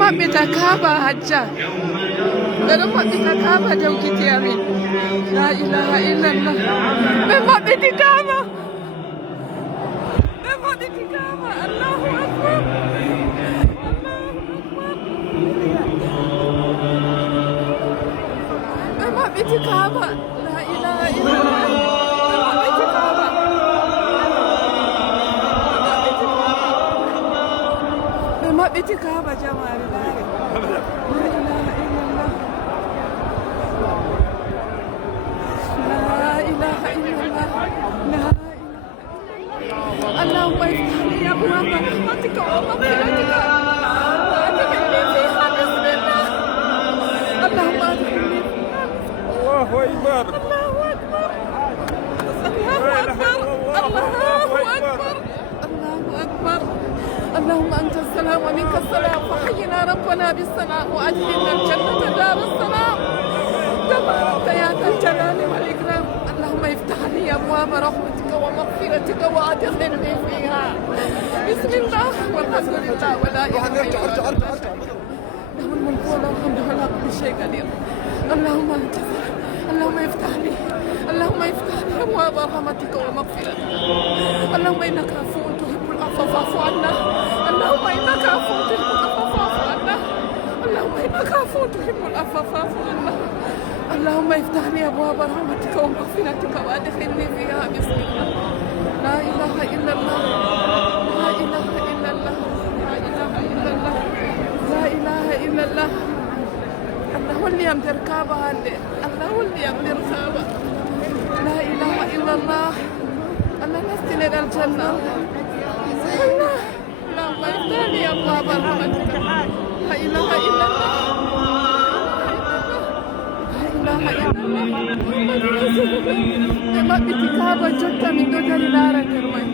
maɓɓita kaaba hajja. Ɓe ɗon maɓɓita kaaba dow gite amin. La ilaha illallah. Ɓe maɓɓiti kaaba. Ɓe maɓɓiti kaaba. Allahu akbar. Ɓe maɓɓiti kaaba. La ilaha illallah. Ɓe maɓɓiti kaaba. Ɓe maɓɓiti kaaba jamaare laare. La ilaha illallah. La ilaha illallah. La ilaha. اللهم افتح لي ابواب رحمتك ومغفرتك وادخلني فيها بسم الله. اللهم ادخلني فيها. الله اكبر. الله اكبر. الله اكبر. الله اكبر. الله اكبر. اللهم انت السلام ومنك السلام فحينا ربنا بالسلام وادخلنا الجنه دار السلام. تبارك يا ذا الجلال والاكرام. اللهم افتح لي ابواب رحمتك ومغفرتك وادخلني فيها. بسم الله والحمد لله ولا اله الا الله. له الملك وله الحمد ولا كل شيء قدير. اللهم انت اللهم افتح لي. اللهم افتح لي ابواب رحمتك ومغفرتك. اللهم انك عفو تحب العفو فاعف عنا. اللهم انك عفو تحب العفو فاعف عنا. اللهم انك عفو تحب العفو فاعف عنا. اللهم افتح لي ابواب رحمتك ومغفرتك وادخلني فيها بسم الله. لا اله الا الله. لا اله الا الله. لا اله الا الله. لا اله الا الله. الله هو اللي يمدر كعبة هاللي. الله هو اللي يمدر كعبة. لا اله الا الله. الله نستنى الى الجنة. الله اللهم افتح لي ابواب رحمتك. لا اله الا الله. Ɓe maɓɓiti kaaba jotta min ɗo dari laara nder may.